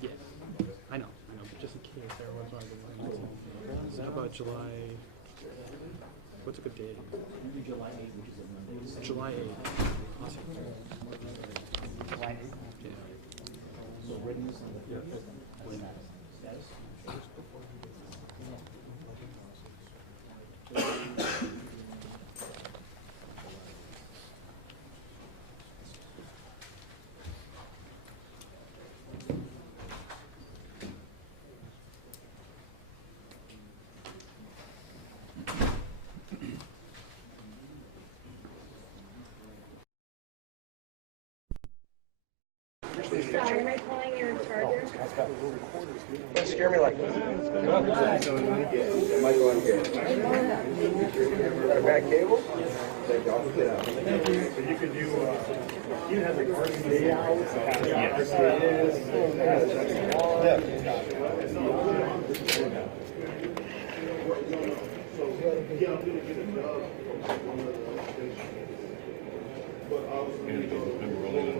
Yeah, I know, but just in case there was one. How about July? What's a good date? July 8th, which is a Monday. July 8th. Awesome. July 8th? Yeah. So readiness on the status? Sorry, am I calling your charger? Don't scare me like this. Might go on here. Got a bad cable? So you could do, you have the day out.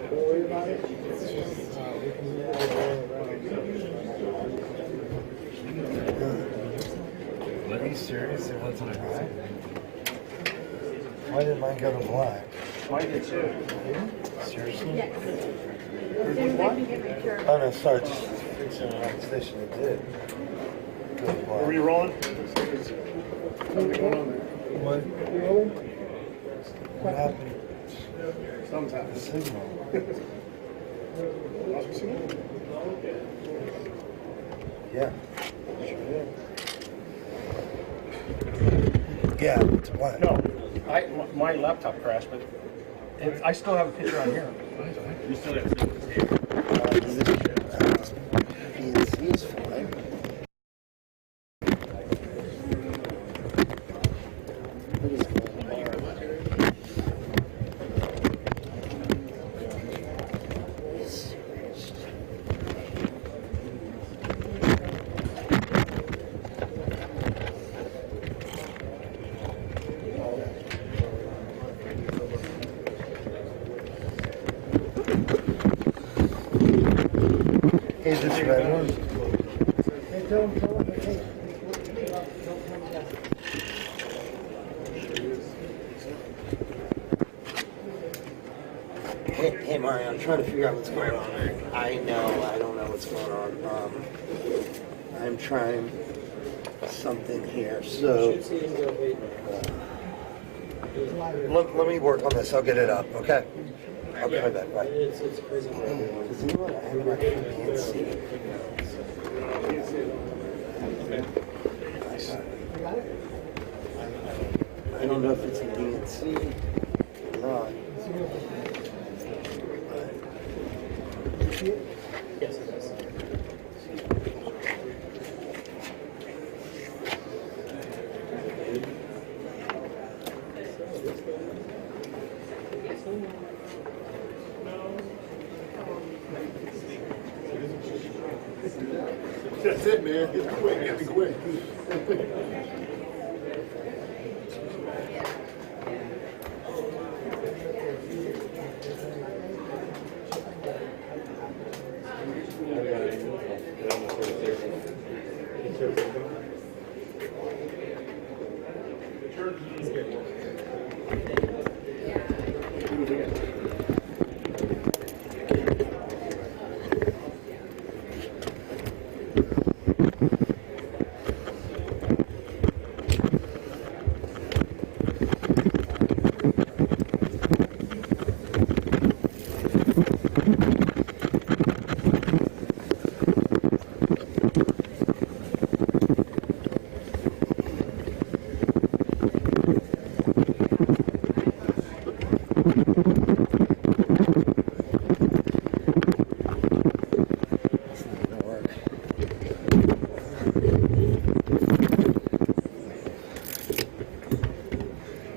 Don't worry about it. Are you serious? It wasn't black? Why did mine go to black? Mine did too. Seriously? Yes. As soon as I can get my shirt. Oh no, sorry, just fixing the right station. It did. Go to black. Are we rolling? Something going on there. What? Rolling? What happened? Sometimes. The signal. Lost your signal? Yeah. Sure did. Yeah, it's black. No, my laptop crashed, but I still have a picture on here. You still have PNC is fine. What is going on? Hey, is this red one? Hey, Mario, I'm trying to figure out what's going on. I don't know what's going on. I'm trying something here. So, let me work on this. I'll get it up, okay? I'll try that, right? It's crazy for everyone. Because you know what? I haven't actually PNC. I don't know if it's a DNC or not. Yes, it is. That's it, man. It's quick. It's quick.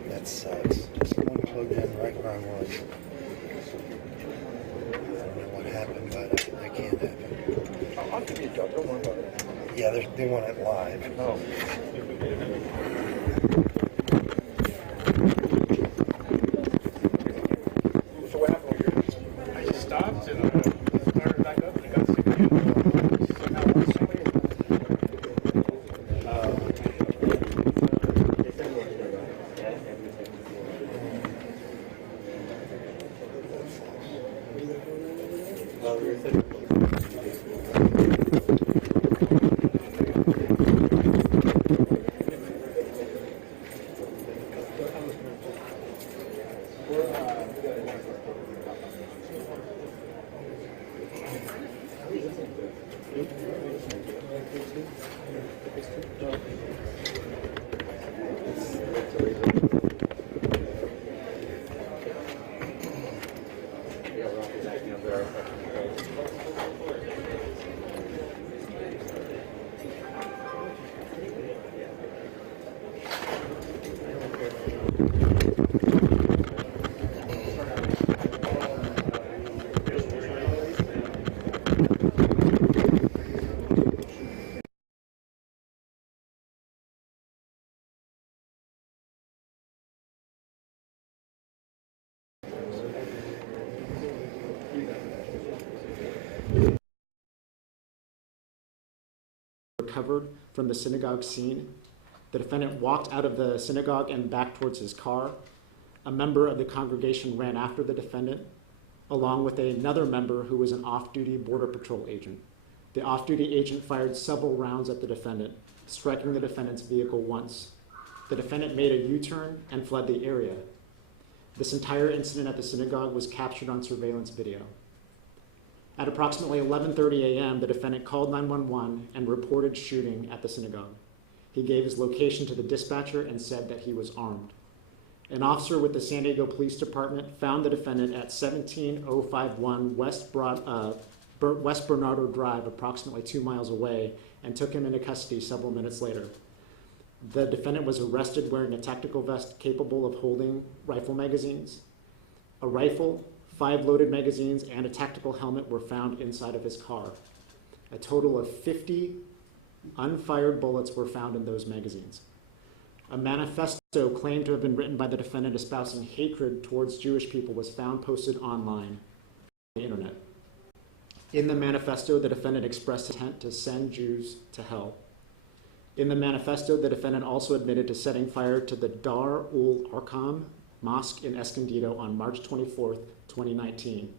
That sucks. Someone plugged in right where I was. I don't know what happened, but that can't happen. I'll give you a job. Don't worry about it. Yeah, they want it live. Oh. So what happened with yours? I just stopped and Oh, you're thinking. Recovered from the synagogue scene. The defendant walked out of the synagogue and back towards his car. A member of the congregation ran after the defendant, along with another member who was an off-duty Border Patrol agent. The off-duty agent fired several rounds at the defendant, striking the defendant's vehicle once. The defendant made a U-turn and fled the area. This entire incident at the synagogue was captured on surveillance video. At approximately 11:30 a.m., the defendant called 911 and reported shooting at the synagogue. He gave his location to the dispatcher and said that he was armed. An officer with the San Diego Police Department found the defendant at 17051 West Bernardo Drive, approximately 2 miles away, and took him into custody several minutes later. The defendant was arrested wearing a tactical vest capable of holding rifle magazines. A rifle, 5 loaded magazines, and a tactical helmet were found inside of his car. A total of 50 unfired bullets were found in those magazines. A manifesto claimed to have been written by the defendant espousing hatred towards Jewish people was found posted online on the internet. In the manifesto, the defendant expressed intent to send Jews to hell. In the manifesto, the defendant also admitted to setting fire to the Dar ul Arqam Mosque in Escondido on March 24th, 2019.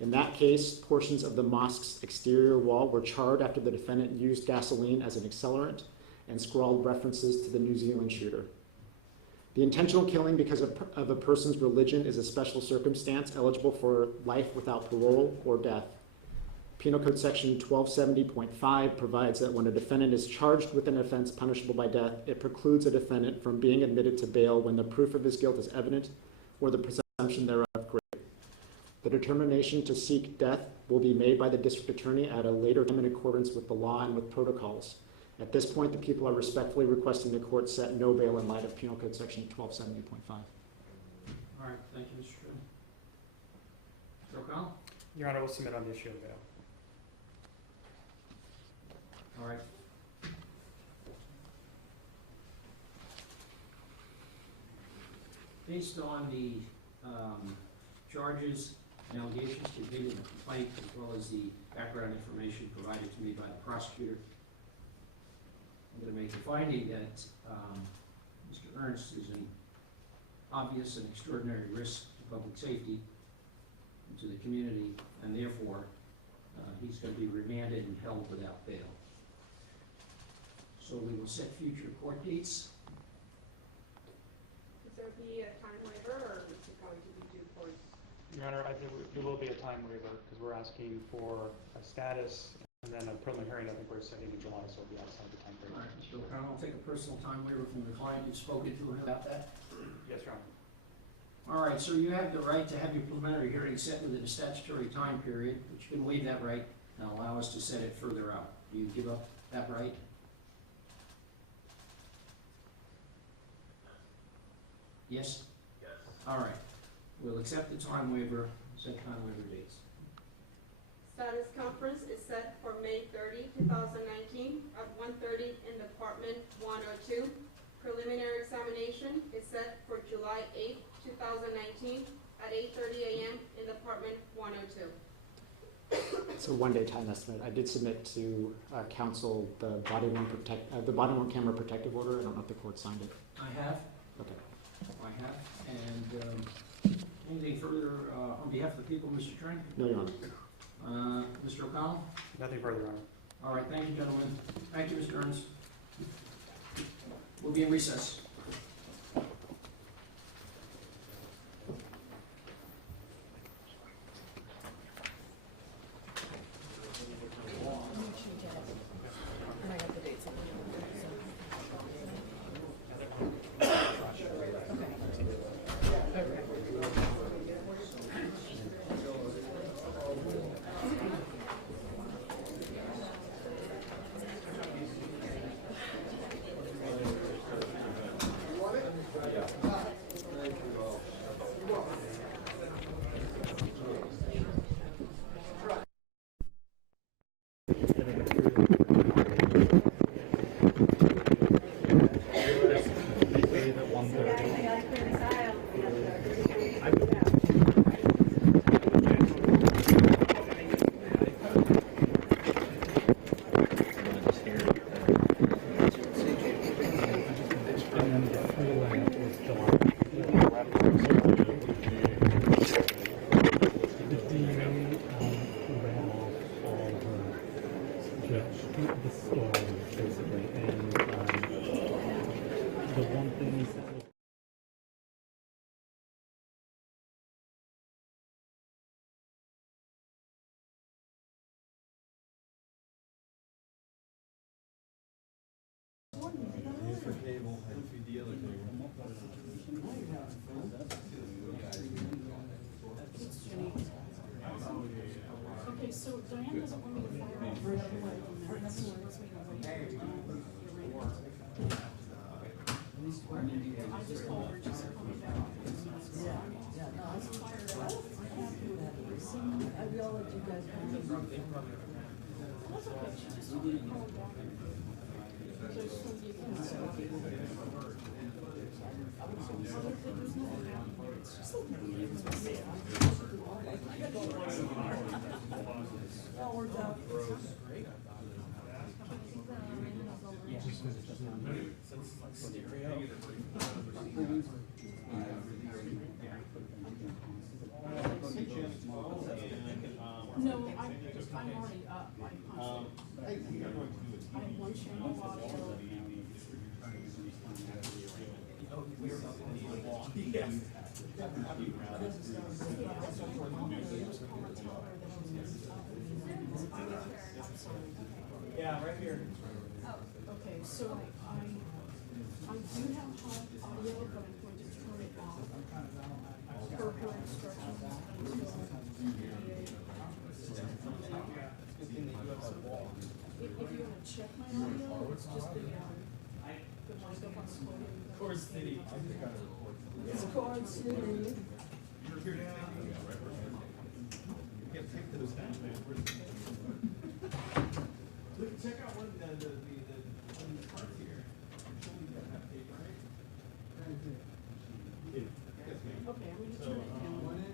In that case, portions of the mosque's exterior wall were charred after the defendant used gasoline as an accelerant and scrawled references to the New Zealand shooter. The intentional killing because of a person's religion is a special circumstance eligible for life without parole or death. Penal Code Section 1270.5 provides that when a defendant is charged with an offense punishable by death, it precludes a defendant from being admitted to bail when the proof of his guilt is evident or the presumption thereof great. The determination to seek death will be made by the district attorney at a later time in accordance with the law and with protocols. At this point, the people are respectfully requesting the court set no bail in light of Penal Code Section 1270.5. All right, thank you, Mr. Chairman. Mr. O'Connell? Your Honor, we'll submit on the issue of bail. All right. Based on the charges and allegations contained in the complaint, as well as the background information provided to me by the prosecutor, I'm going to make the finding that Mr. Ernst is an obvious and extraordinary risk to public safety and to the community, and therefore he's going to be remanded and held without bail. So we will set future court dates. Would there be a time waiver, or is it going to be due towards? Your Honor, I think there will be a time waiver because we're asking for a status and then a preliminary hearing. I think we're setting in July, so it'll be outside the time period. All right, Mr. O'Connell, I'll take a personal time waiver from the client. You've spoken to him about that? Yes, Your Honor. All right, so you have the right to have your preliminary hearing set within a statutory time period, but you can waive that right and allow us to set it further out. Do you give up that right? Yes? Yes. All right. We'll accept the time waiver, set time waiver dates. Status conference is set for May 30, 2019 at 1:30 in Department 102. Preliminary examination is set for July 8, 2019 at 8:30 a.m. in Department 102. It's a one-day time estimate. I did submit to counsel the body worn camera protective order. I don't know if the court signed it. I have. Okay. I have. And anything further on behalf of the people, Mr. Trent? No, Your Honor. Mr. O'Connell? Nothing further, Your Honor. All right, thank you, gentlemen. Thank you, Mr. Ernst. We'll be in recess. Okay, so Diane doesn't want me to fire off right away on that. That's the one that's making me wait. I just told her, just call me back. Yeah, no, I was fired up. I'm happy with that. I will let you guys know. That's okay, she just told me to call her back. So I just told you again, so. There's nothing happening. It's just like, all worked out. No, I'm already up. I have one channel audio. Yeah, right here. Okay, so I do have hot audio, but I'm going to turn it off per her instructions. If you want to check my audio, it's just the mic up on the podium. Cord City. It's Cord City. Check out one the part here. Okay, I'm gonna turn it down.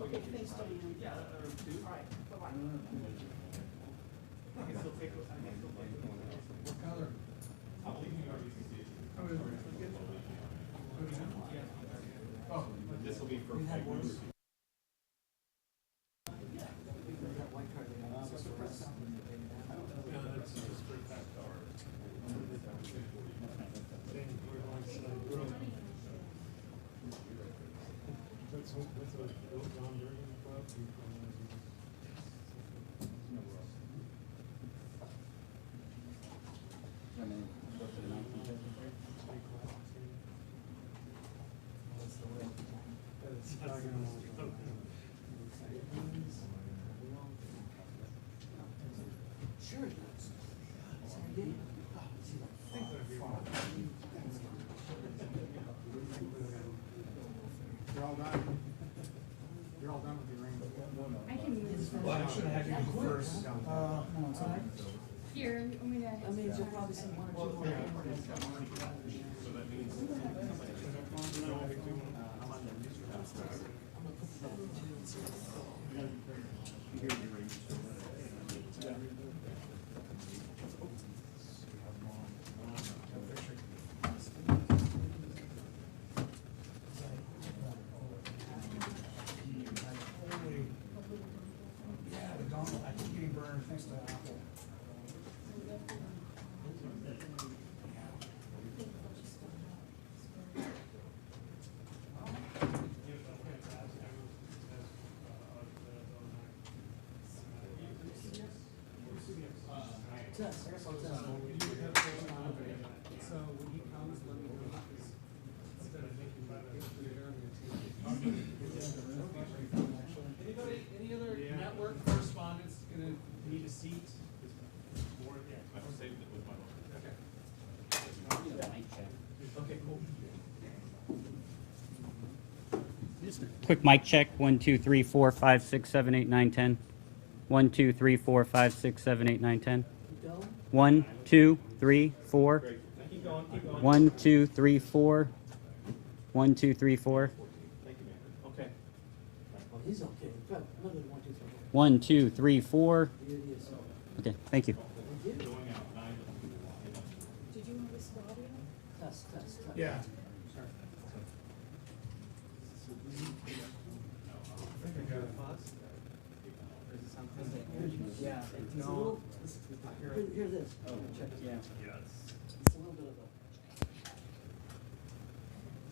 Okay, thanks, Diane. Yeah, two. All right, bye-bye. I can still take what color? I believe you already see it. Oh, this will be for figures. You're all done. You're all done with your ring. I can use that. Well, I should have had you first. Here, I mean, there's probably some one or two more. Quick mic check. 1, 2, 3, 4, 5, 6, 7, 8, 9, 10. 1, 2, 3, 4, 5, 6, 7, 8, 9, 10. 1, 2, 3, 4. 1, 2, 3, 4. 1, 2, 3, 4. Okay. Oh, he's okay. Another 1, 2, 3, 4. 1, 2, 3, 4. Here it is. Okay, thank you. Did you want this audio? Test. Yeah. Yeah. No. Here's this. Oh, check it. Yeah. It's a little bit of a.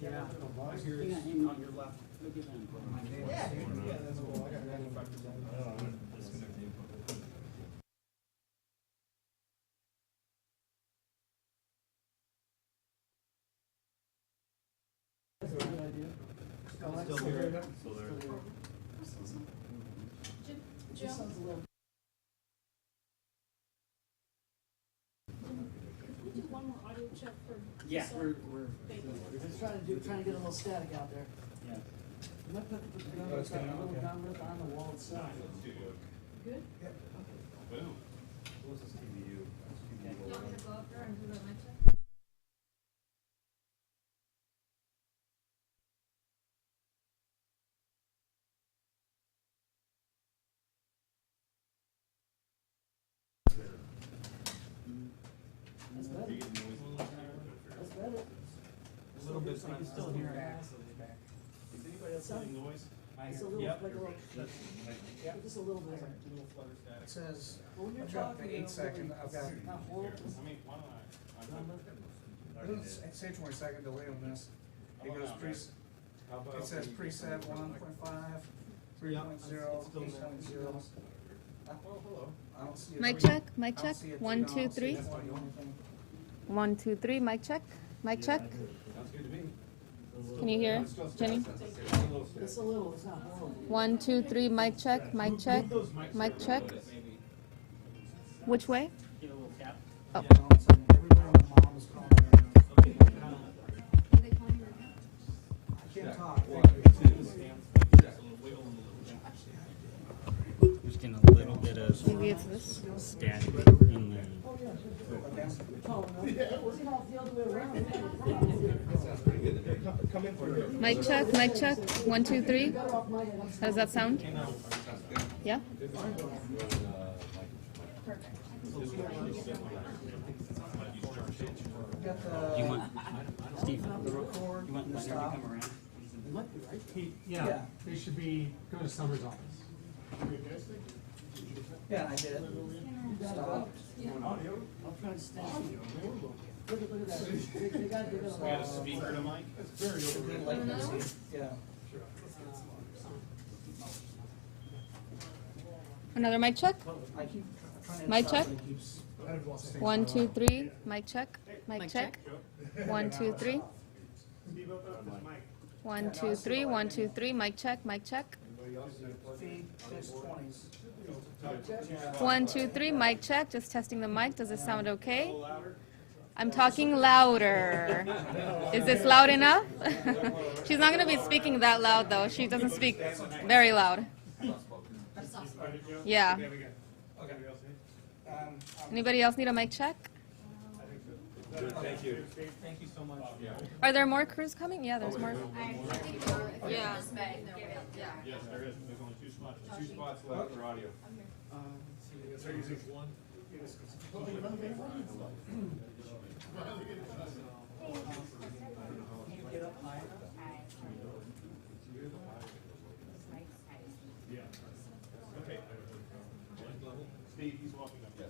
Yeah. Hang on your left. Look at that. We do one more audio check for. Yeah, we're Just trying to get a little static out there. yeah. You might put the gun, it's got a little gun lip on the wall itself. Good? That's better. That's better. A little bit, but I'm still hearing it. It's a little, like a little, just a little bit. It says, When you're I've got talking, the 8 second, I've got, not horrible. say 20-second delay on this. It goes it says preset 1.5, 3.0, 8.0. I don't see it. Mic check, mic I don't check. see it. 1, No, I 2, don't see 3. it on anything. 1, 2, 3. Mic check. Mic check. Sounds good to me. Can you hear, Jenny? It's a little, it's not horrible. 1, 2, 3. Mic check. Mic check. Mic check. Which way? Give it a little tap. Oh. Everybody and their mom is calling me right now. I can't talk. Just getting a little bit of Maybe it's this. static in the. Tall enough. See how it's the other way around. Mic check. Mic check. 1, 2, 3. How does that sound? Yeah? You want, Steve, you want Leonard to come around? Yeah, they should be going to Summer's office. Yeah, I did. Stop. I'm trying to stand. Look at that. They got a Speaker to mic? It's very overhead. Yeah. Another mic check. I keep trying to Mic stop check. and it keeps- 1, 2, 3. Mic check. Mic check. 1, 2, 3. 1, 2, 3. 1, 2, 3. Mic check. Mic check. Feed, pitch 20s. 1, 2, 3. Mic check. Just testing the mic. Does it sound okay? I'm talking louder. Is this loud enough? She's not going to be speaking that loud, though. She doesn't speak very loud. Yeah. Anybody else need a mic check? Thank you so much. Are there more crews coming? Yeah, there's more. Yeah. Yes, there is. There's only 2 spots. 2 spots left for audio. They're using one. Okay. Steve, he's walking up. Yes.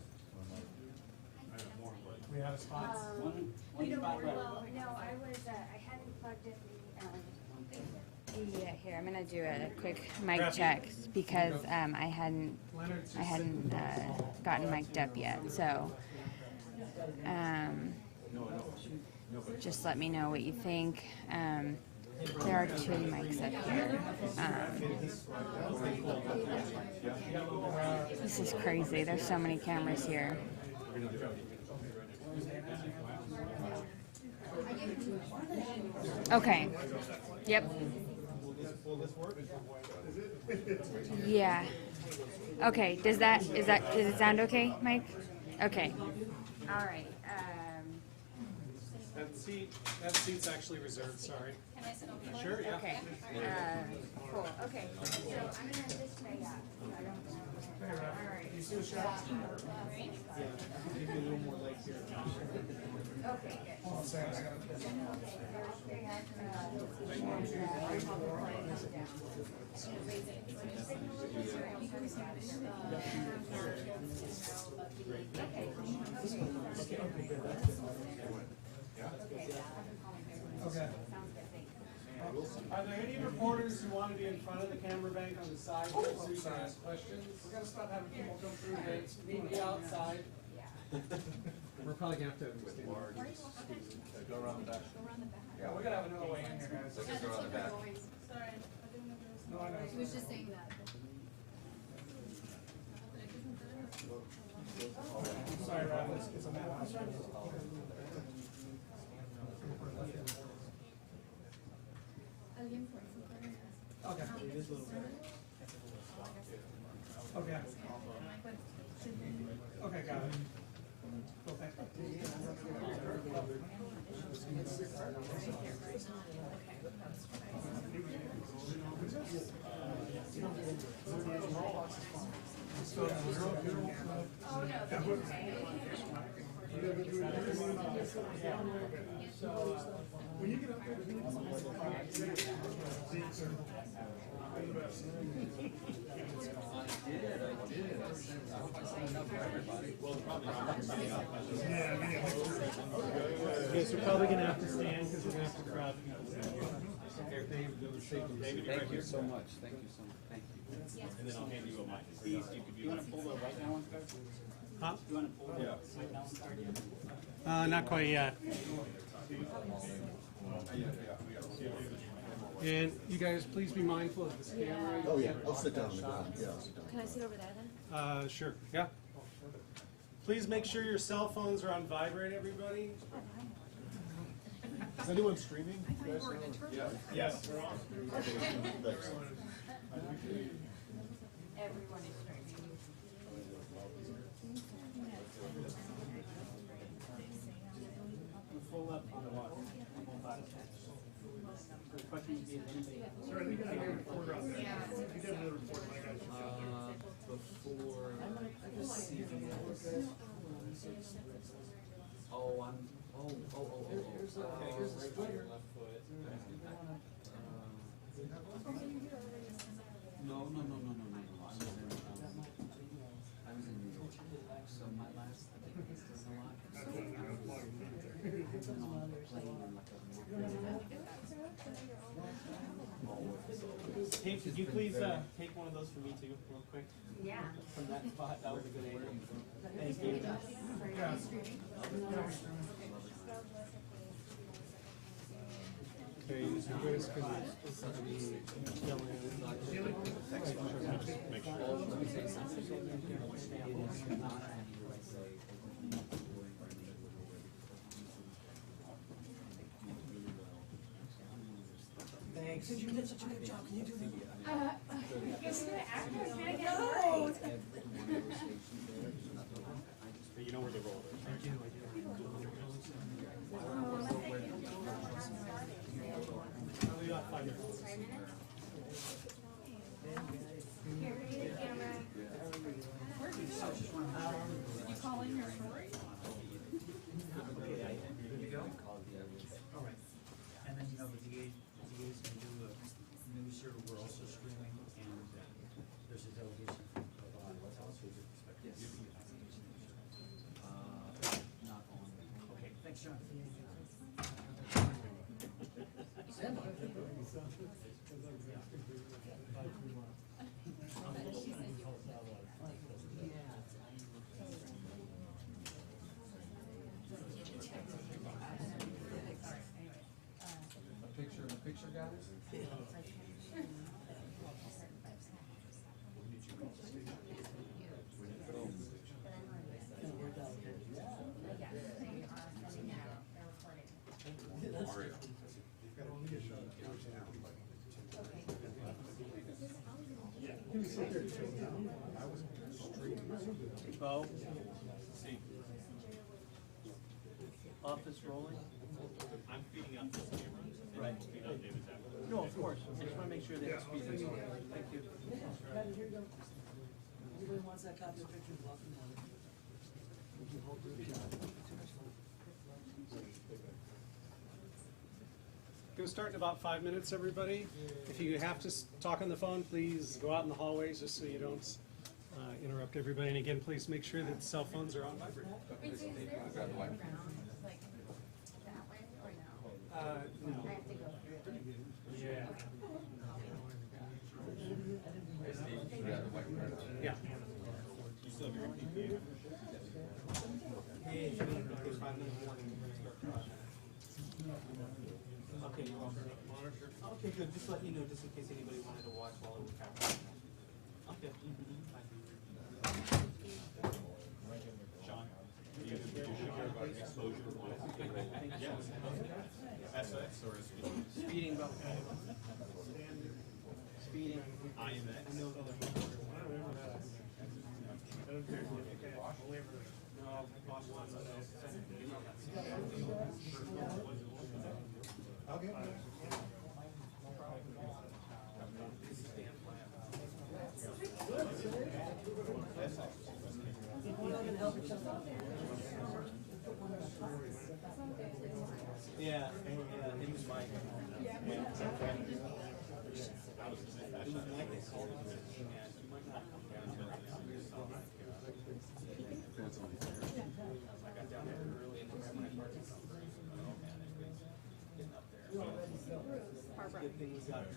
I have more, but. We have spots. One spot left. Well, No, I hadn't plugged in here, I'm gonna do a quick mic check because I hadn't gotten mic'd up yet. So just let me know what you think. There are 2 mics up here. This is crazy. There's so many cameras here. Okay. Yep. Yeah. Okay. Does it sound okay, Mike? Okay. All right. That seat's actually reserved, sorry. Can I sit over here? Sure, yeah. Okay. Cool. Okay. So I'm gonna just try that. All right. You see the shot? Yeah, give you a little more leg here. Okay. Good. Okay. Are there any reporters who want to be in front of the camera bank on the side here so you can ask questions? We're gonna stop having people come through here. Meet me outside. We're probably gonna have to extend. Go around the back. Yeah, we're gonna have another way in here, guys. Go around the back. Sorry. No, I know. He was just saying that. Sorry, Rob, it's a madhouse. Okay. Okay. Okay, got it. Okay. When you get up there, okay, so we're probably gonna have to stand because we're gonna have to crowd people. David, Thank you so much. Thank you so much. Thank you. And then I'll hand you a mic. Steve, you want to pull the right now one card? Huh? You want to pull the right now one card? Not quite yet. And you guys, please be mindful of the camera. Oh, yeah, I'll sit down on the ground. Yeah, I'll sit down. Can I sit over there then? Sure, yeah. Please make sure your cell phones are on vibrate, everybody. Is anyone streaming? Yeah. Yes. Thanks. Everyone is streaming. Full up on the water. The question would be if anybody. Sir, I think I have a report out there. You did another report, my guy. No. I was in New York. So my last, I think this is a lot. Hey, could you please take one of those for me too, real quick? Yeah. From that spot, that was a good angle. Thank you. Okay, you guys can yell Thanks. You did such a good job. Can you do that? You know where the roll is. I do. We got 5 minutes. Did you call in your story? And then, the DA's gonna do a news server Bo? Office rolling? I'm feeding up this camera. Right. Feed up David's after. No, of course. I just want to make sure that it's speeding. Thank you. Anybody wants that copy of pictures, welcome. Going to start in about 5 minutes, everybody. If you have to talk on the phone, please go out in the hallways just so you don't interrupt everybody. And again, please make sure that cell phones are on vibrate. No. Yeah. Yeah. You still have your PPA? Hey, 5-minute warning. Okay, you want to monitor? Okay, good. Just let you know, just in case anybody wanted to watch while it was happening. Okay. Sean, do you care about exposure? Yes. SX or Speeding, but speeding. IMX? No, no, yeah, it was Mike. It was Mike that called him, and he might not come down until I got down there early and when I parked it, oh man, it was getting up there. Good thing we got there.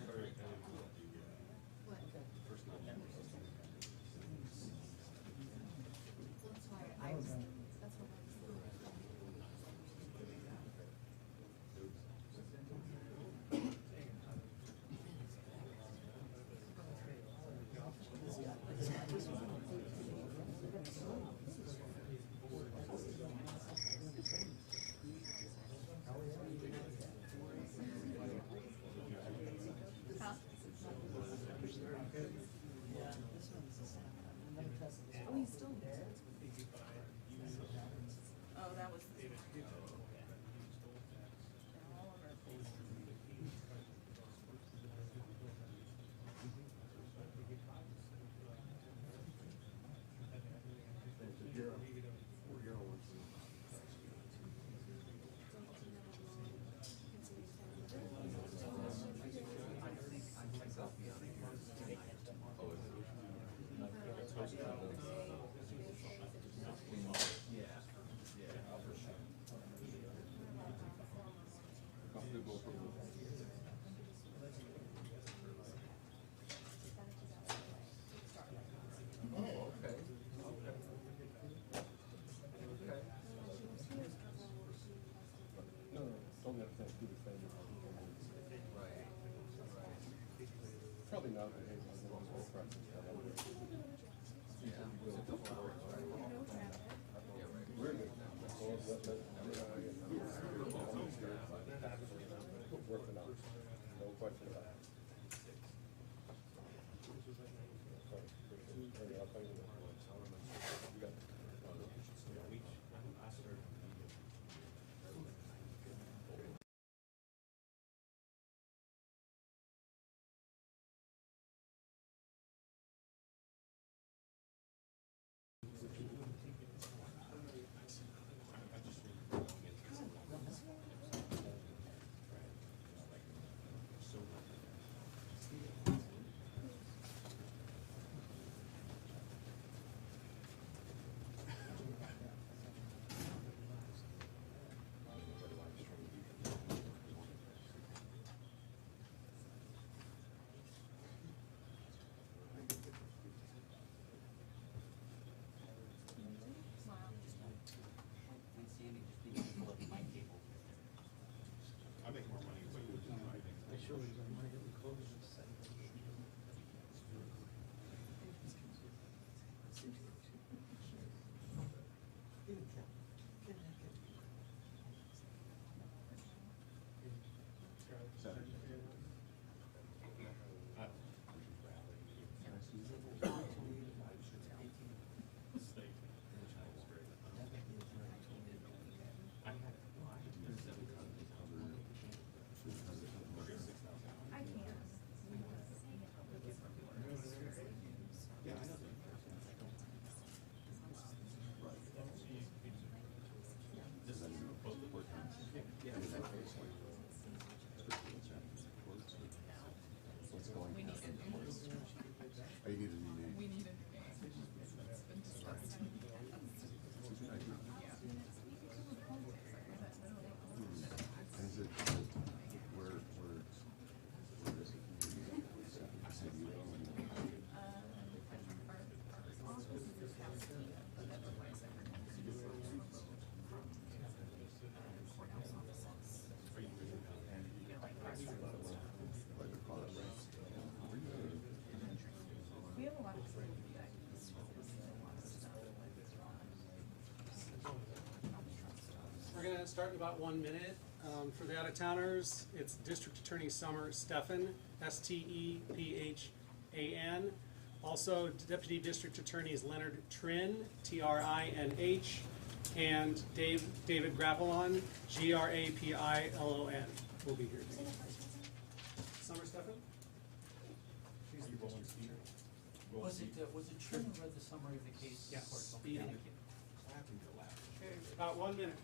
Probably not. Working on it. No question about it. start in about 1 minute. For the out-of-towners, it's District Attorney Summer Stephan, S-T-E-P-H-A-N. Also, Deputy District Attorneys Leonard Trin, T-R-I-N-H, and David Grappelon, G-R-A-P-I-L-O-N, will be here. Summer Stephan? Was it Trin who read the summary of the case? Yeah. Speed and About 1 minute.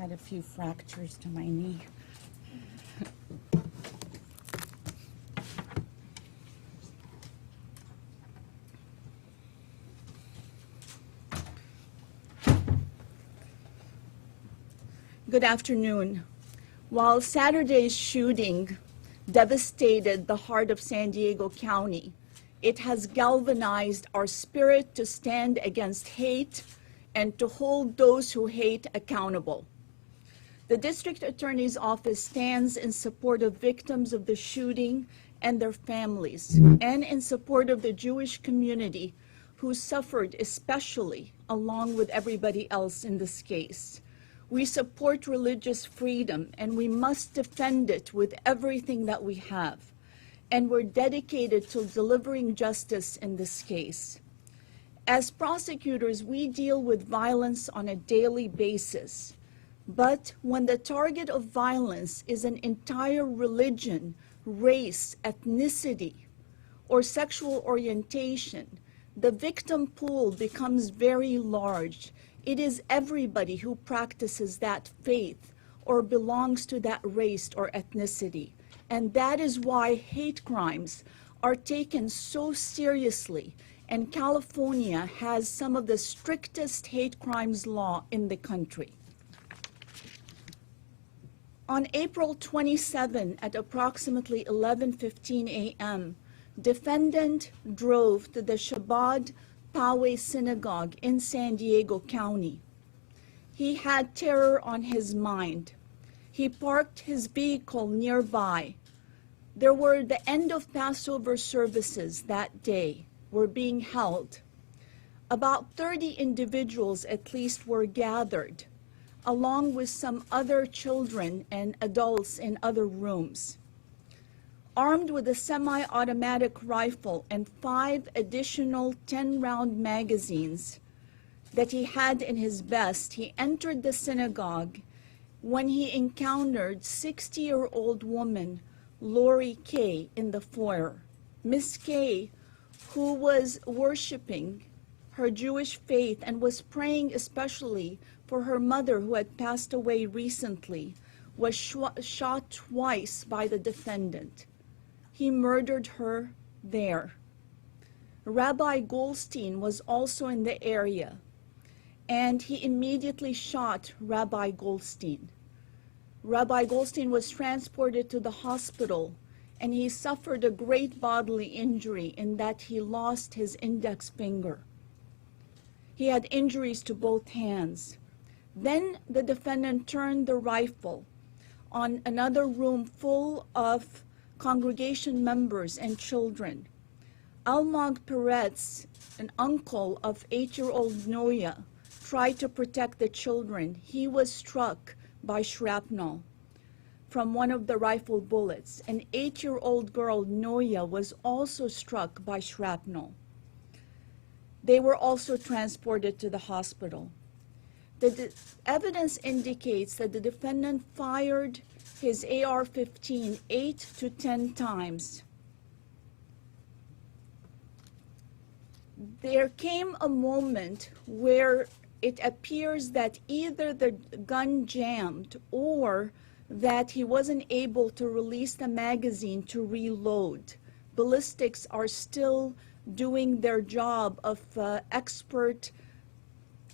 Had a few fractures to my knee. Good afternoon. While Saturday's shooting devastated the heart of San Diego County, it has galvanized our spirit to stand against hate and to hold those who hate accountable. The District Attorney's Office stands in support of victims of the shooting and their families, and in support of the Jewish community who suffered especially along with everybody else in this case. We support religious freedom, and we must defend it with everything that we have. And we're dedicated to delivering justice in this case. As prosecutors, we deal with violence on a daily basis. But when the target of violence is an entire religion, race, ethnicity, or sexual orientation, the victim pool becomes very large. It is everybody who practices that faith or belongs to that race or ethnicity. And that is why hate crimes are taken so seriously. And California has some of the strictest hate crimes law in the country. On April 27 at approximately 11:15 a.m., Defendant drove to the Shabbat Poway synagogue in San Diego County. He had terror on his mind. He parked his vehicle nearby. There were the end of Passover services that day were being held. About 30 individuals at least were gathered, along with some other children and adults in other rooms. Armed with a semi-automatic rifle and 5 additional 10-round magazines that he had in his vest, he entered the synagogue when he encountered 60-year-old woman Lori Kay in the foyer. Miss Kay, who was worshiping her Jewish faith and was praying especially for her mother who had passed away recently, was shot twice by the defendant. He murdered her there. Rabbi Goldstein was also in the area, and he immediately shot Rabbi Goldstein. Rabbi Goldstein was transported to the hospital, and he suffered a great bodily injury in that he lost his index finger. He had injuries to both hands. Then the defendant turned the rifle on another room full of congregation members and children. Almog Peretz, an uncle of 8-year-old Noya, tried to protect the children. He was struck by shrapnel from one of the rifle bullets. An 8-year-old girl, Noya, was also struck by shrapnel. They were also transported to the hospital. The evidence indicates that the defendant fired his AR-15 8 to 10 times. There came a moment where it appears that either the gun jammed or that he wasn't able to release the magazine to reload. Ballistics are still doing their job of expert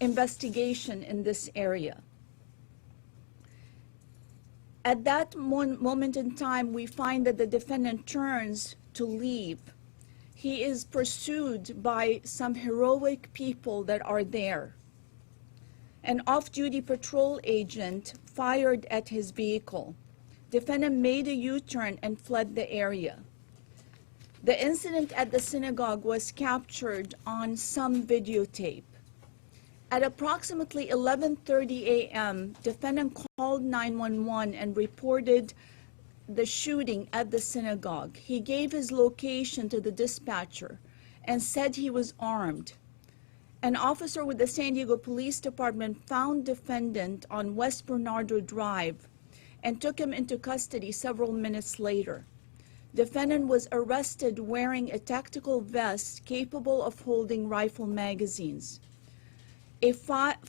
investigation in this area. At that moment in time, we find that the defendant turns to leave. He is pursued by some heroic people that are there. An off-duty patrol agent fired at his vehicle. Defendant made a U-turn and fled the area. The incident at the synagogue was captured on some videotape. At approximately 11:30 a.m., defendant called 911 and reported the shooting at the synagogue. He gave his location to the dispatcher and said he was armed. An officer with the San Diego Police Department found defendant on West Bernardo Drive and took him into custody several minutes later. Defendant was arrested wearing a tactical vest capable of holding rifle magazines.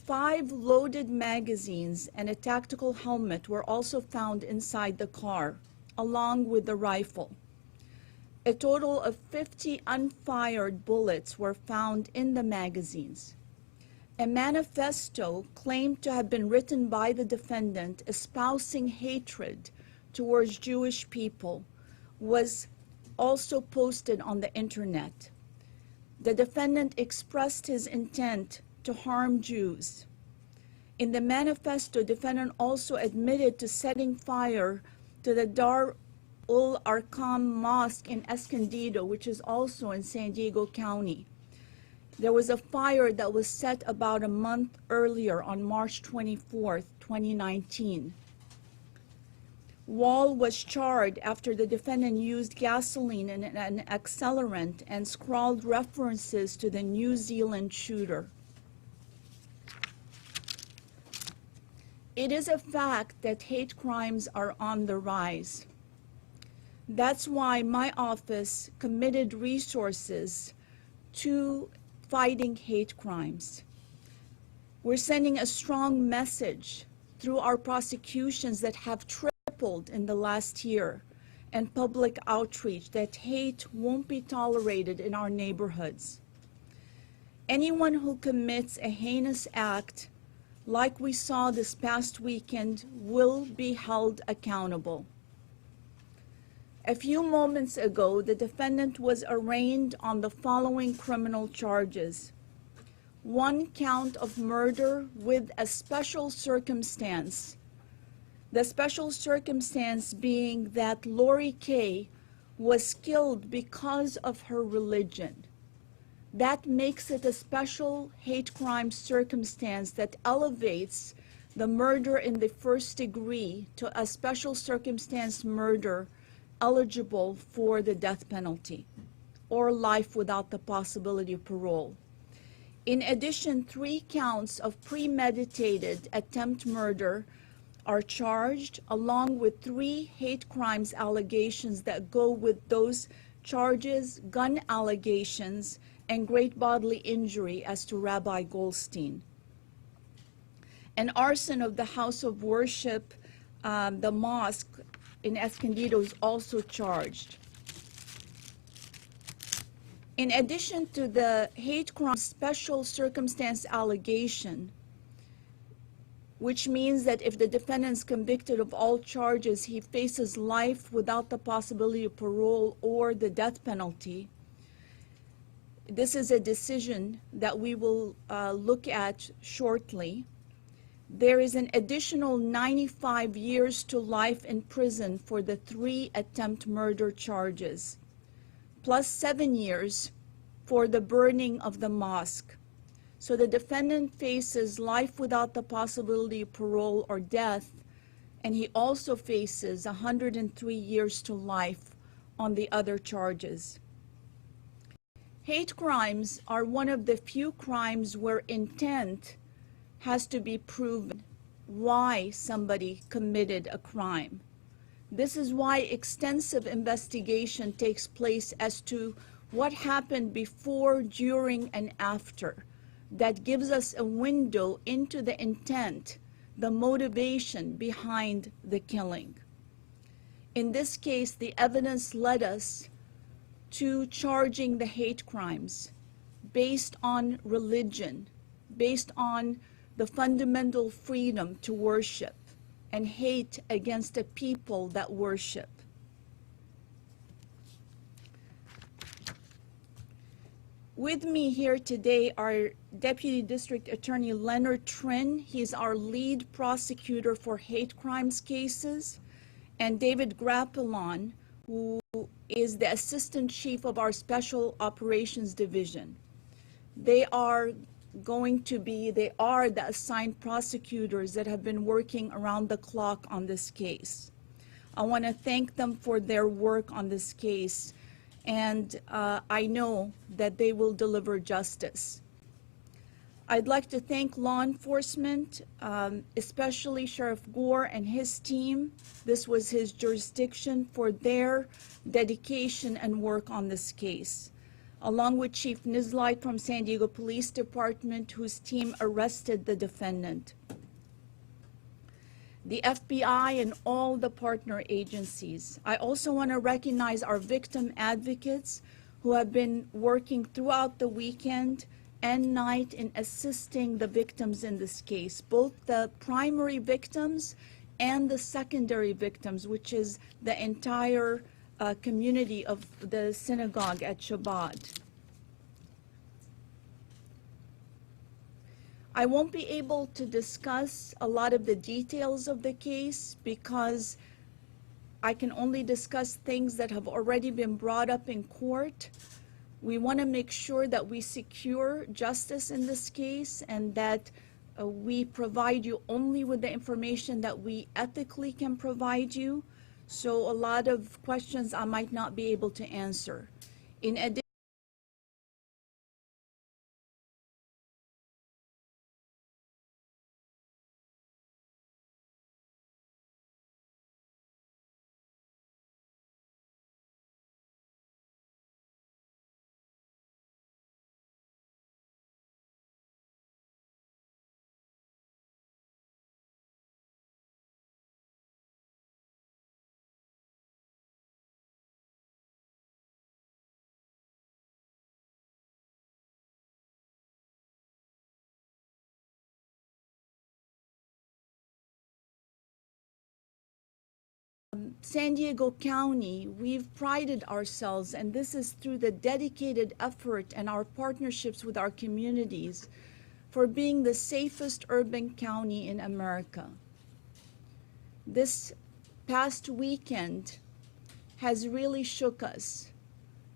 Five loaded magazines and a tactical helmet were also found inside the car, along with the rifle. A total of 50 unfired bullets were found in the magazines. A manifesto claimed to have been written by the defendant espousing hatred towards Jewish people was also posted on the internet. The defendant expressed his intent to harm Jews. In the manifesto, defendant also admitted to setting fire to the Dar ul Arqam Mosque in Escondido, which is also in San Diego County. There was a fire that was set about a month earlier on March 24th, 2019. Wall was charred after the defendant used gasoline and an accelerant and scrawled references to the New Zealand shooter. It is a fact that hate crimes are on the rise. That's why my office committed resources to fighting hate crimes. We're sending a strong message through our prosecutions that have tripled in the last year and public outreach that hate won't be tolerated in our neighborhoods. Anyone who commits a heinous act like we saw this past weekend will be held accountable. A few moments ago, the defendant was arraigned on the following criminal charges. 1 count of murder with a special circumstance. The special circumstance being that Lori Kay was killed because of her religion. That makes it a special hate crime circumstance that elevates the murder in the first degree to a special circumstance murder eligible for the death penalty or life without the possibility of parole. In addition, 3 counts of premeditated attempt murder are charged, along with 3 hate crimes allegations that go with those charges, gun allegations, and great bodily injury as to Rabbi Goldstein. An arson of the house of worship, the mosque in Escondido, is also charged. In addition to the hate crime special circumstance allegation, which means that if the defendant is convicted of all charges, he faces life without the possibility of parole or the death penalty. This is a decision that we will look at shortly. There is an additional 95 years to life in prison for the 3 attempt murder charges, plus 7 years for the burning of the mosque. So the defendant faces life without the possibility of parole or death, and he also faces 103 years to life on the other charges. Hate crimes are one of the few crimes where intent has to be proven why somebody committed a crime. This is why extensive investigation takes place as to what happened before, during, and after. That gives us a window into the intent, the motivation behind the killing. In this case, the evidence led us to charging the hate crimes based on religion, based on the fundamental freedom to worship, and hate against a people that worship. With me here today are Deputy District Attorney Leonard Trin. He's our lead prosecutor for hate crimes cases, and David Grappelon, who is the Assistant Chief of our Special Operations Division. They are the assigned prosecutors that have been working around the clock on this case. I want to thank them for their work on this case, and I know that they will deliver justice. I'd like to thank law enforcement, especially Sheriff Gore and his team. This was his jurisdiction, for their dedication and work on this case, along with Chief Nizlite from San Diego Police Department, whose team arrested the defendant. The FBI and all the partner agencies. I also want to recognize our victim advocates who have been working throughout the weekend and night in assisting the victims in this case, both the primary victims and the secondary victims, which is the entire community of the synagogue at Shabbat. I won't be able to discuss a lot of the details of the case because I can only discuss things that have already been brought up in court. We want to make sure that we secure justice in this case, and that we provide you only with the information that we ethically can provide you. So a lot of questions I might not be able to answer. In addition, San Diego County, we've prided ourselves, and this is through the dedicated effort and our partnerships with our communities, for being the safest urban county in America. This past weekend has really shook us,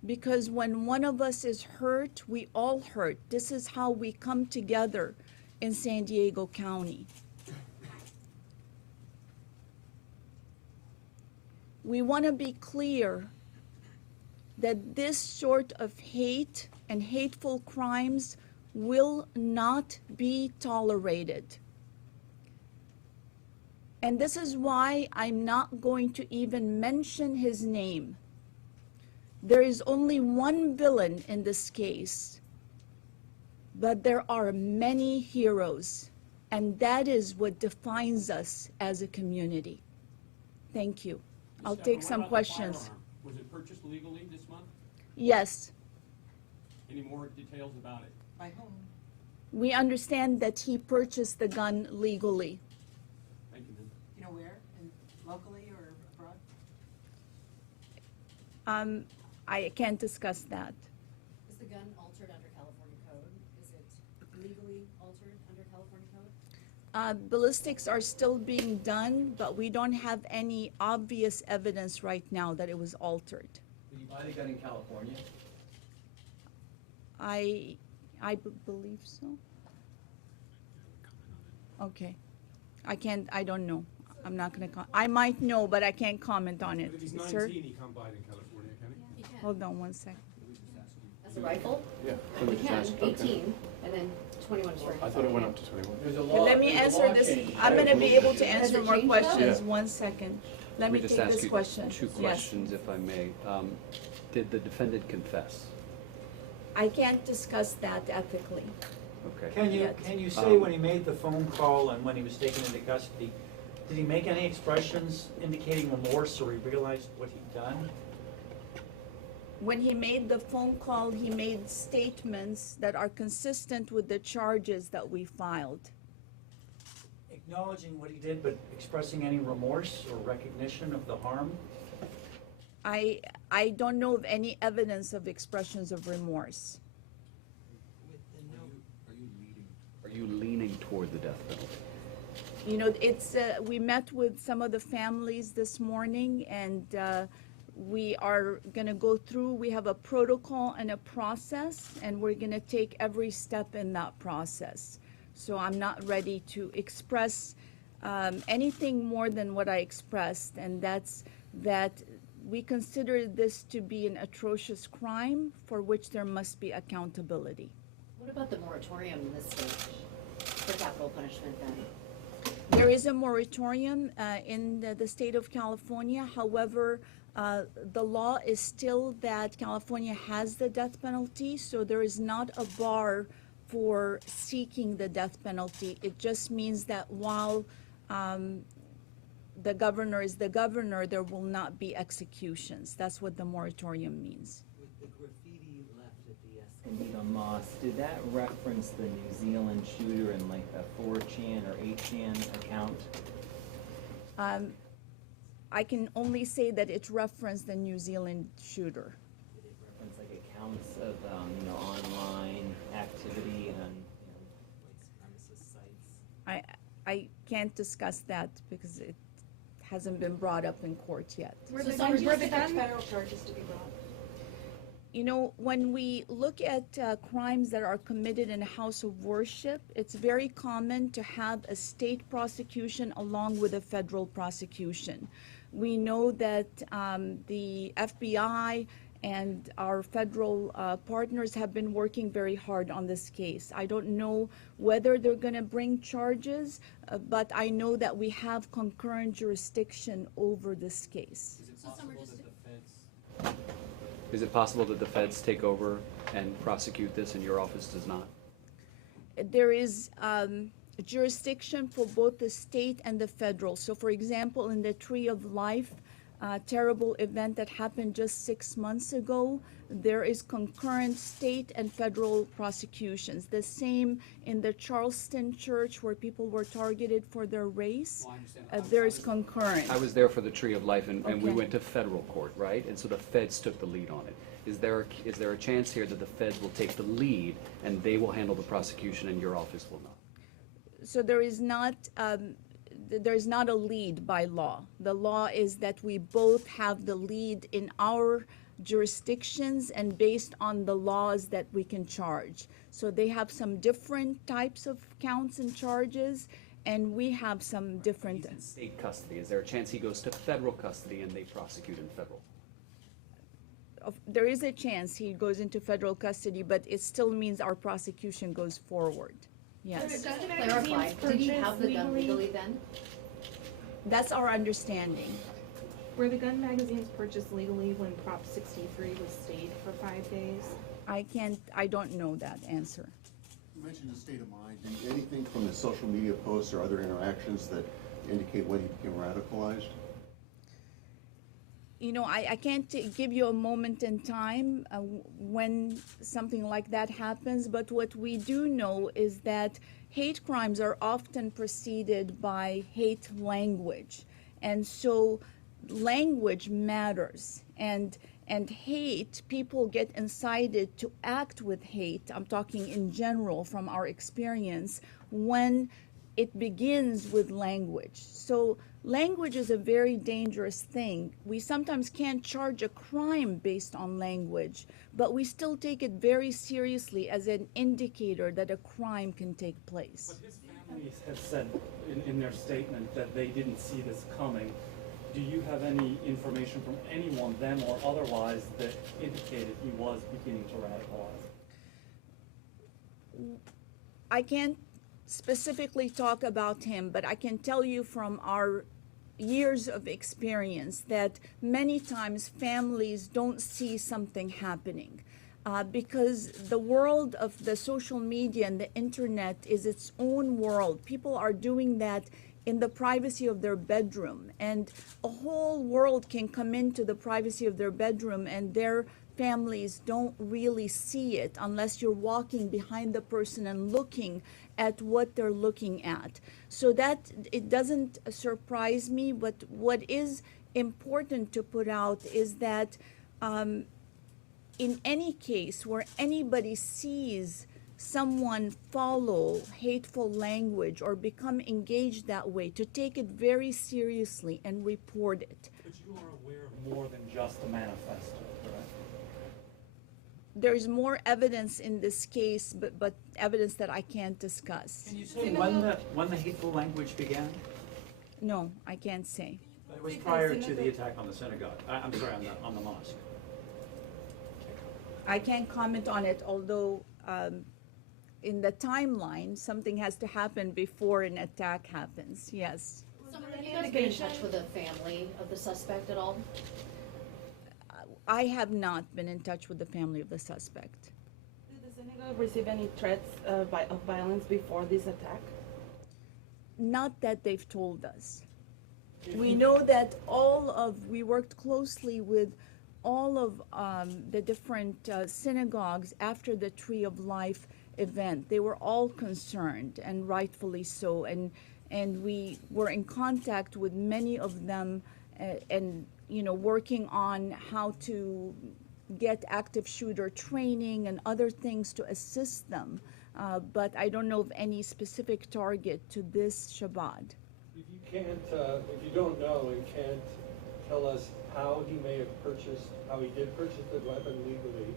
because when one of us is hurt, we all hurt. This is how we come together in San Diego County. We want to be clear that this sort of hate and hateful crimes will not be tolerated. And this is why I'm not going to even mention his name. There is only one villain in this case, but there are many heroes, and that is what defines us as a community. Thank you. I'll take some questions. Was it purchased legally this month? Yes. Any more details about it? We understand that he purchased the gun legally. I can't discuss that. Is the gun altered under California code? Is it legally altered under California code? Ballistics are still being done, but we don't have any obvious evidence right now that it was altered. Did you buy the gun in California? I believe so. Okay. I don't know. I'm not gonna I might know, but I can't comment on it. But if he's Sir? 19, he can't buy it in California, can he? You can. Hold on one second. As a rifle? Yeah. You can, 18, and then 21 is for. I thought it went up to 21. There's a Okay, law. let me there's a answer law this. change. I'm gonna be able to Has answer it more changed, though? questions. Yeah. 1 second. Let me just take ask this you question. two Yes. questions, if I may. Did the defendant confess? I can't discuss that ethically. Okay. Can you say when he made the phone call and when he was taken into custody, did he make any expressions indicating remorse or he realized what he'd done? When he made the phone call, he made statements that are consistent with the charges that we filed. Acknowledging what he did, but expressing any remorse or recognition of the harm? I don't know of any evidence of expressions of remorse. Are you leaning toward the death penalty? You know, it's, we met with some of the families this morning and we are gonna go through, we have a protocol and a process and we're gonna take every step in that process. So I'm not ready to express anything more than what I expressed, and that's that we consider this to be an atrocious crime for which there must be accountability. What about the moratorium in this stage for capital punishment then? There is a moratorium in the state of California. However, the law is still that California has the death penalty, so there is not a bar for seeking the death penalty. It just means that while the governor is the governor, there will not be executions. That's what the moratorium means. With the graffiti left at the Escondido Mosque, did that reference the New Zealand shooter in like a 4chan or 8chan account? I can only say that it referenced the New Zealand shooter. Did it reference like accounts of online activity on white supremacist sites? I can't discuss that because it hasn't been brought up in court yet. Were the federal charges to be brought? You know, when we look at crimes that are committed in a house of worship, it's very common to have a state prosecution along with a federal prosecution. We know that the FBI and our federal partners have been working very hard on this case. I don't know whether they're going to bring charges, but I know that we have concurrent jurisdiction over this case. Is it possible that the feds take over and prosecute this and your office does not? There is jurisdiction for both the state and the federal. So for example, in the Tree of Life, terrible event that happened just 6 months ago, there is concurrent state and federal prosecutions. The same in the Charleston church where people were targeted for their race. There is concurrent. I was there for the Tree of Life and we Okay. went to federal court, right? And so the feds took the lead on it. Is there a chance here that the feds will take the lead and they will handle the prosecution and your office will not? So there is not a lead by law. The law is that we both have the lead in our jurisdictions and based on the laws that we can charge. So they have some different types of counts and charges, and we have some different. He's in state custody. Is there a chance he goes to federal custody and they prosecute in federal? There is a chance he goes into federal custody, but it still means our prosecution goes forward. Yes. Just to clarify, did he have the gun legally then? That's our understanding. Were the gun magazines purchased legally when Prop 63 was stayed for 5 days? I don't know that answer. You mentioned the state of mind. Anything from the social media posts or other interactions that indicate when he became radicalized? You know, I can't give you a moment in time when something like that happens, but what we do know is that hate crimes are often preceded by hate language. And so language matters. And And hate, people get incited to act with hate. I'm talking in general from our experience when it begins with language. So language is a very dangerous thing. We sometimes can't charge a crime based on language, but we still take it very seriously as an indicator that a crime can take place. But his families have said in their statement that they didn't see this coming. Do you have any information from anyone, them or otherwise, that indicated he was beginning to radicalize? I can't specifically talk about him, but I can tell you from our years of experience that many times families don't see something happening because the world of the social media and the internet is its own world. People are doing that in the privacy of their bedroom, and a whole world can come into the privacy of their bedroom and their families don't really see it unless you're walking behind the person and looking at what they're looking at. So that it doesn't surprise me, but what is important to put out is that in any case where anybody sees someone follow hateful language or become engaged that way, to take it very seriously and report it. But you are aware of more than just the manifesto, correct? There's more evidence in this case, but evidence that I can't discuss. Can you say when the hateful language began? No, I can't say. But it was prior to the attack on the synagogue. I'm sorry, on the mosque. I can't comment on it, although in the timeline, something has to happen before an attack happens, yes. Have you guys been in touch with the family of the suspect at all? I have not been in touch with the family of the suspect. Did the synagogue receive any threats of violence before this attack? Not that they've told us. We know that we worked closely with all of the different synagogues after the Tree of Life event. They were all concerned, and rightfully so, and we were in contact with many of them and working on how to get active shooter training and other things to assist them. But I don't know of any specific target to this Shabbat. If you don't know and can't tell us how he may have purchased, how he did purchase the weapon legally,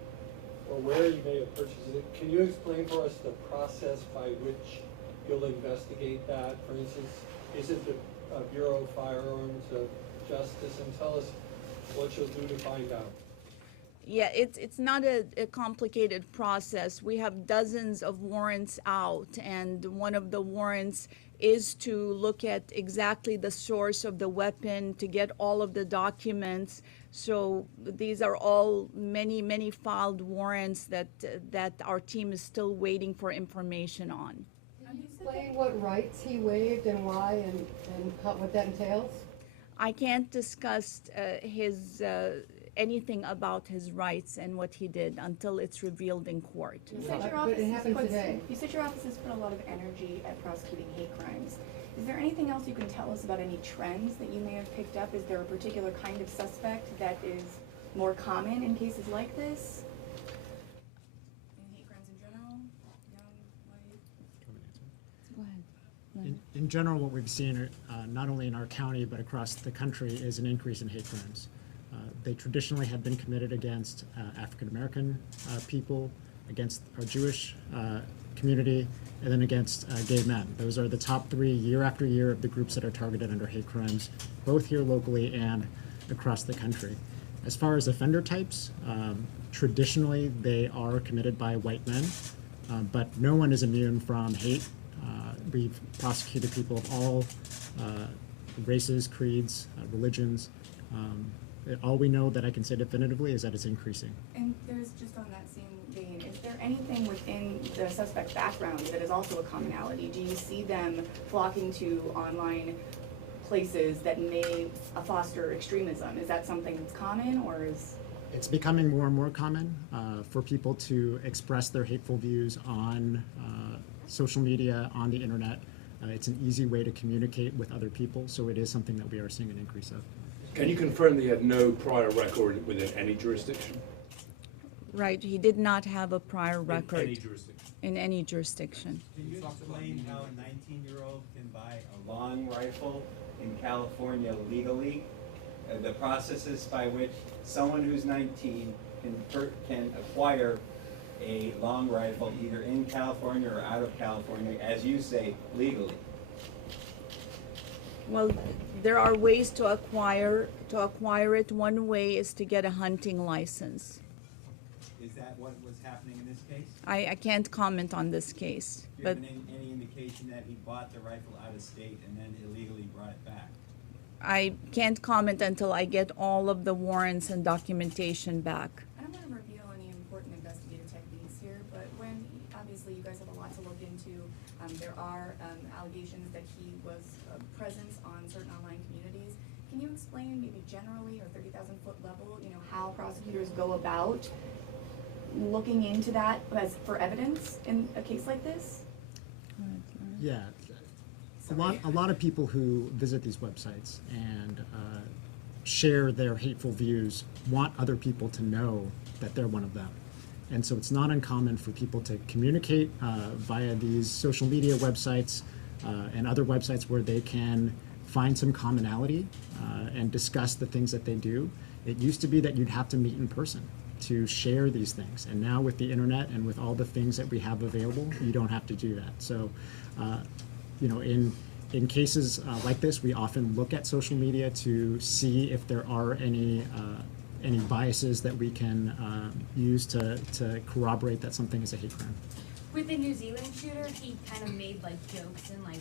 or where he may have purchased it, can you explain for us the process by which you'll investigate that? For instance, is it the Bureau of Firearms of Justice? And tell us what you'll do to find out. Yeah, it's not a complicated process. We have dozens of warrants out, and one of the warrants is to look at exactly the source of the weapon, to get all of the documents. So these are all many filed warrants that our team is still waiting for information on. Can you explain what rights he waived and why and what that entails? I can't discuss anything about his rights and what he did until it's revealed in court. You said your office has put a lot of energy at prosecuting hate crimes. Is there anything else you can tell us about any trends that you may have picked up? Is there a particular kind of suspect that is more common in cases like this? In hate crimes in general? Go ahead. In general, what we've seen, not only in our county but across the country, is an increase in hate crimes. They traditionally have been committed against African American people, against our Jewish community, and then against gay men. Those are the top three year after year of the groups that are targeted under hate crimes, both here locally and across the country. As far as offender types, traditionally they are committed by white men, but no one is immune from hate. We've prosecuted people of all races, creeds, religions. All we know that I can say definitively is that it's increasing. And there's just on that same vein, is there anything within the suspect's background that is also a commonality? Do you see them flocking to online places that may foster extremism? Is that something that's common, or is... It's becoming more and more common for people to express their hateful views on social media, on the internet. It's an easy way to communicate with other people, so it is something that we are seeing an increase of. Can you confirm that he had no prior record within any jurisdiction? Right, he did not have a prior record. any jurisdiction. In any jurisdiction. Can you explain how a 19-year-old can buy a long rifle in California legally? The processes by which someone who's 19 can acquire a long rifle either in California or out of California, as you say, legally. Well, there are ways to acquire it. One way is to get a hunting license. Is that what was happening in this case? I can't comment on this case, Do you but have any indication that he bought the rifle out of state and then illegally brought it back? I can't comment until I get all of the warrants and documentation back. I don't want to reveal any important investigative techniques here, but when, obviously you guys have a lot to look into, there are allegations that he was present on certain online communities. Can you explain maybe generally or 30,000-foot level, how prosecutors go about looking into that as for evidence in a case like this? Yeah. A lot of people who visit these websites and share their hateful views want other people to know that they're one of them. And so it's not uncommon for people to communicate via these social media websites and other websites where they can find some commonality and discuss the things that they do. It used to be that you'd have to meet in person to share these things. And now with the internet and with all the things that we have available, you don't have to do that. So, in cases like this, we often look at social media to see if there are any biases that we can use to corroborate that something is a hate crime. With the New Zealand shooter, he kind of made like jokes and like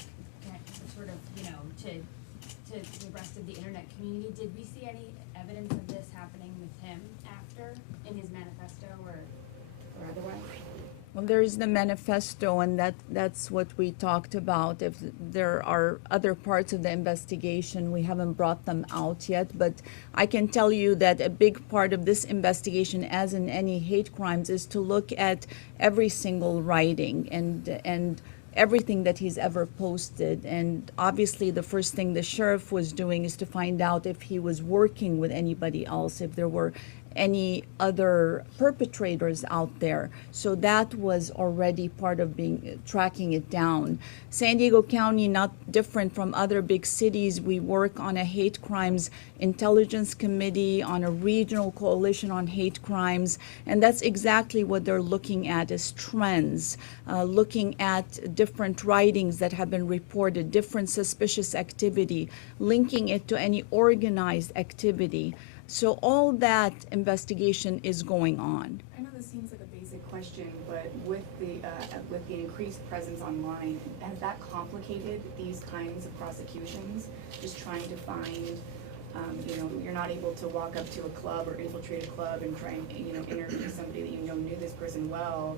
sort of, to the rest of the internet community. Did we see any evidence of this happening with him after in his manifesto or otherwise? Well, there is the manifesto, and that's what we talked about. If there are other parts of the investigation, we haven't brought them out yet, but I can tell you that a big part of this investigation, as in any hate crimes, is to look at every single writing and everything that he's ever posted. And obviously the first thing the sheriff was doing is to find out if he was working with anybody else, if there were any other perpetrators out there. So that was already part of tracking it down. San Diego County, not different from other big cities, we work on a hate crimes intelligence committee, on a regional coalition on hate crimes, and that's exactly what they're looking at is trends, looking at different writings that have been reported, different suspicious activity, linking it to any organized activity. So all that investigation is going on. I know this seems like a basic question, but with the increased presence online, has that complicated these kinds of prosecutions? Just trying to find, you're not able to walk up to a club or infiltrate a club and try and interview somebody that knew this person well.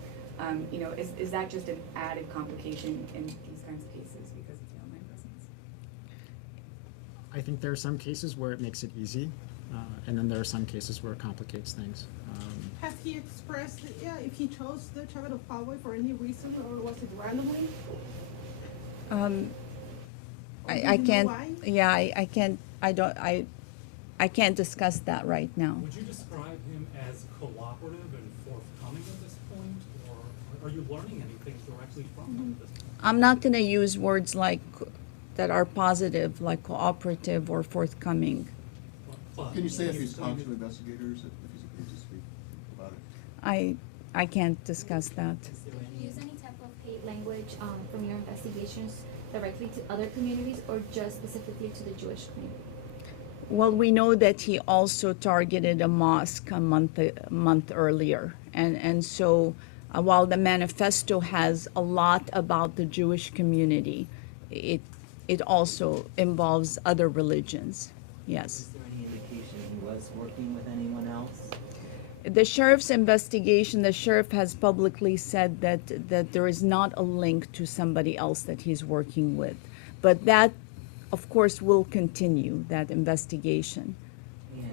Is that just an added complication in these kinds of cases because of the online presence? I think there are some cases where it makes it easy. And then there are some cases where it complicates things. Has he expressed, if he chose to travel to Poway for any reason, or was it randomly? I can't. Yeah, I can't. I can't discuss that right now. Would you describe him as cooperative and forthcoming at this point, or are you learning anything directly from him at this point? I'm not going to use words like that are positive, like cooperative or forthcoming. Can you say if he's talked to investigators, if he's agreed to speak about it? I can't discuss that. Do you use any type of hate language from your investigations directly to other communities or just specifically to the Jewish community? Well, we know that he also targeted a mosque a month earlier, and so while the manifesto has a lot about the Jewish community, it also involves other religions. Yes. Is there any indication he was working with anyone else? The sheriff's investigation, the sheriff has publicly said that there is not a link to somebody else that he's working with. But that, of course, will continue, that investigation.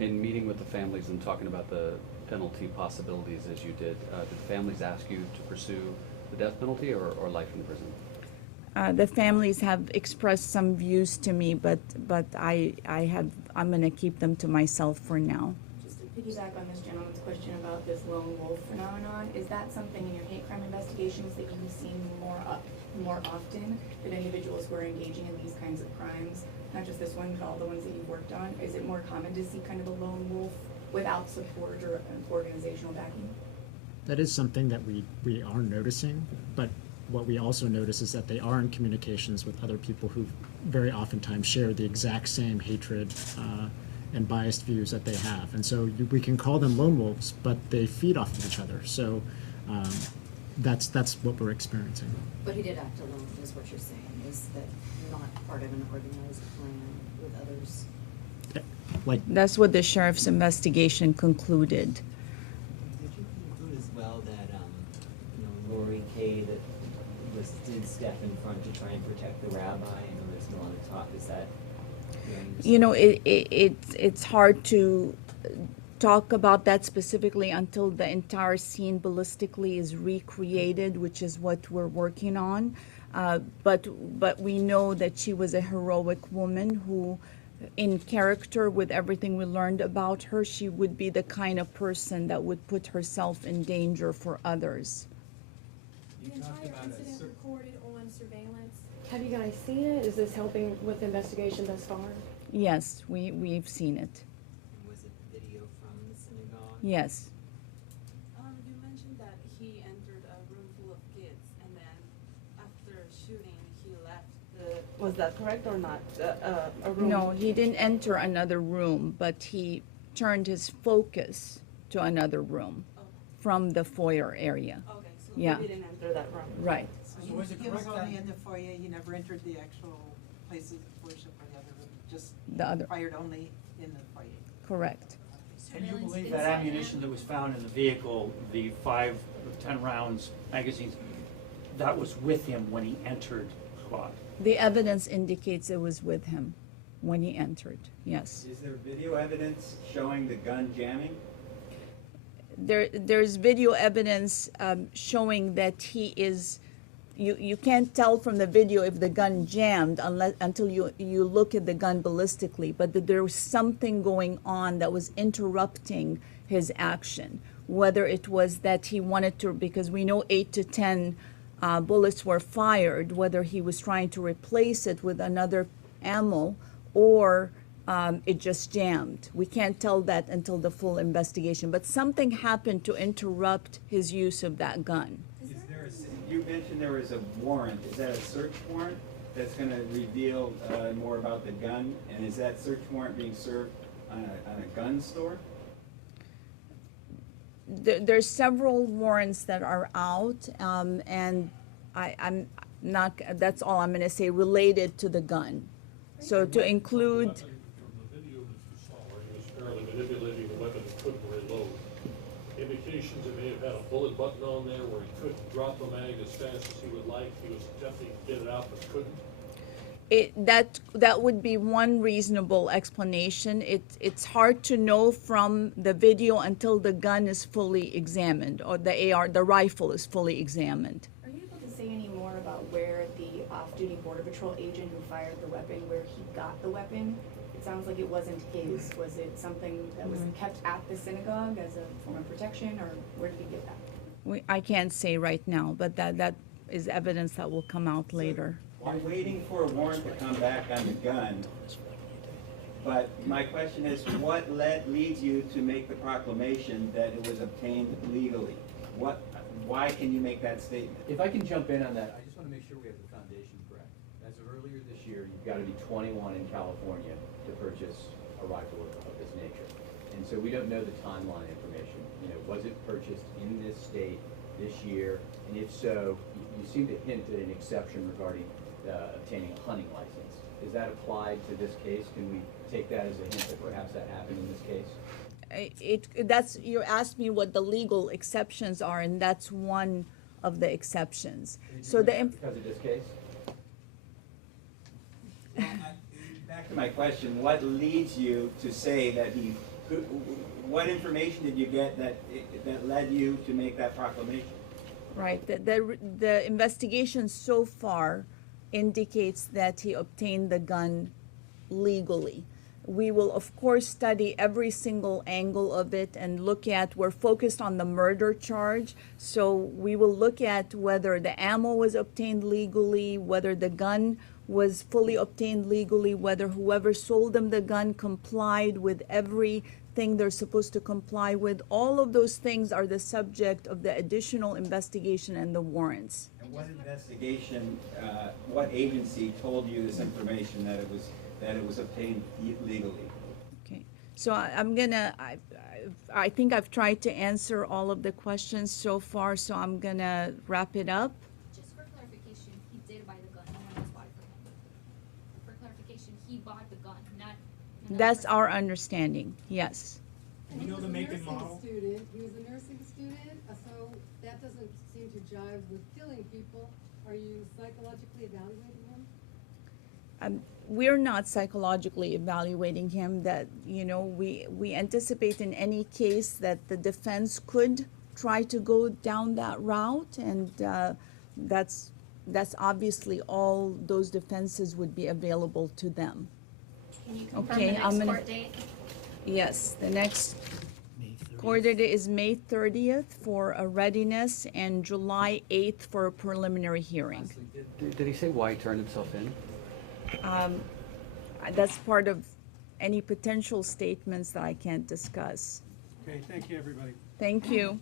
In meeting with the families and talking about the penalty possibilities as you did the families ask you to pursue the death penalty or life in prison? The families have expressed some views to me, but I have I'm gonna keep them to myself for now. Just to piggyback on this gentleman's question about this lone wolf phenomenon, is that something in your hate crime investigations that you've seen more often, that individuals who are engaging in these kinds of crimes, not just this one, but all the ones that you've worked on, is it more common to see kind of a lone wolf without support or organizational backing? That is something that we are noticing, but what we also notice is that they are in communications with other people who very oftentimes share the exact same hatred and biased views that they have. And so we can call them lone wolves, but they feed off of each other. So that's what we're experiencing. But he did act alone, is what you're saying, is that not part of an organized plan with others? That's what the sheriff's investigation concluded. Did you conclude as well that, Lori Kay did step in front to try and protect the rabbi? I know there's no other talk. Is that? It's hard to talk about that specifically until the entire scene ballistically is recreated, which is what we're working on. But we know that she was a heroic woman who, in character, with everything we learned about her, she would be the kind of person that would put herself in danger for others. The entire incident recorded on surveillance. Have you guys seen it? Is this helping with the investigation thus far? Yes, we've seen it. Was it video from the synagogue? Yes. You mentioned that he entered a room full of kids, and then after shooting, he left the. Was that correct or not? A room. No, he didn't enter another room, but he turned his focus to another room from the foyer area. Okay, so Yeah. he didn't enter that room. Right. So was it correct only in the foyer, he never entered the actual places of worship or the other room, just The other- fired only in the foyer? Correct. And you believe that ammunition that was found in the vehicle, the 5 or 10 rounds, magazines, that was with him when he entered Quad? The evidence indicates it was with him when he entered, yes. Is there video evidence showing the gun jamming? There's video evidence showing that he is, you can't tell from the video if the gun jammed until you look at the gun ballistically, but that there was something going on that was interrupting his action. Whether it was that he wanted to, because we know 8 to 10 bullets were fired, whether he was trying to replace it with another ammo or it just jammed. We can't tell that until the full investigation, but something happened to interrupt his use of that gun. You mentioned there was a warrant. Is that a search warrant that's going to reveal more about the gun? And is that search warrant being served on a gun store? There's several warrants that are out, and I'm not, that's all I'm going to say, related to the gun. So to include, From the video that you saw, where he was apparently manipulating the weapon and couldn't reload, indications it may have had a bullet button on there where he couldn't drop the mag as fast as he would like. He was attempting to get it out but couldn't. that would be one reasonable explanation. It's hard to know from the video until the gun is fully examined, or the rifle is fully examined. Are you able to say any more about where the off-duty Border Patrol agent who fired the weapon, where he got the weapon? It sounds like it wasn't his. Was it something that was kept at the synagogue as a form of protection, or where did he get that? I can't say right now, but that is evidence that will come out later. We're waiting for a warrant to come back on the gun. But my question is, what leads you to make the proclamation that it was obtained legally? Why can you make that statement? If I can jump in on that, I just want to make sure we have the foundation correct. As of earlier this year, you've got to be 21 in California to purchase a rifle of this nature. And so we don't know the timeline information. Was it purchased in this state this year? And if so, you seem to hint at an exception regarding obtaining a hunting license. Is that applied to this case? Can we take that as a hint that perhaps that happened in this case? You asked me what the legal exceptions are, and that's one of the exceptions. So because of this case? Back to my question, what leads you to say that what information did you get that led you to make that proclamation? Right. The investigation so far indicates that he obtained the gun legally. We will, of course, study every single angle of it and look at, we're focused on the murder charge, so we will look at whether the ammo was obtained legally, whether the gun was fully obtained legally, whether whoever sold them the gun complied with everything they're supposed to comply with. All of those things are the subject of the additional investigation and the warrants. And what investigation, what agency told you this information that it was obtained legally? Okay, so I think I've tried to answer all of the questions so far, so I'm gonna wrap it up. Just for clarification, he did buy the gun, no one else bought it for him. For clarification, he bought the gun, not. That's our understanding, yes. And you know the make and model? He was a nursing student, so that doesn't seem to jive with killing people. Are you psychologically evaluating him? We're not psychologically evaluating him. That, you know, we anticipate in any case that the defense could try to go down that route, and that's obviously all those defenses would be available to them. Can you confirm Okay, the I'm next gonna. court date? Yes, the next court date is May 30th for a readiness and July 8th for a preliminary hearing. Did he say why he turned himself in? That's part of any potential statements that I can't discuss. Okay, thank you, everybody. Thank you.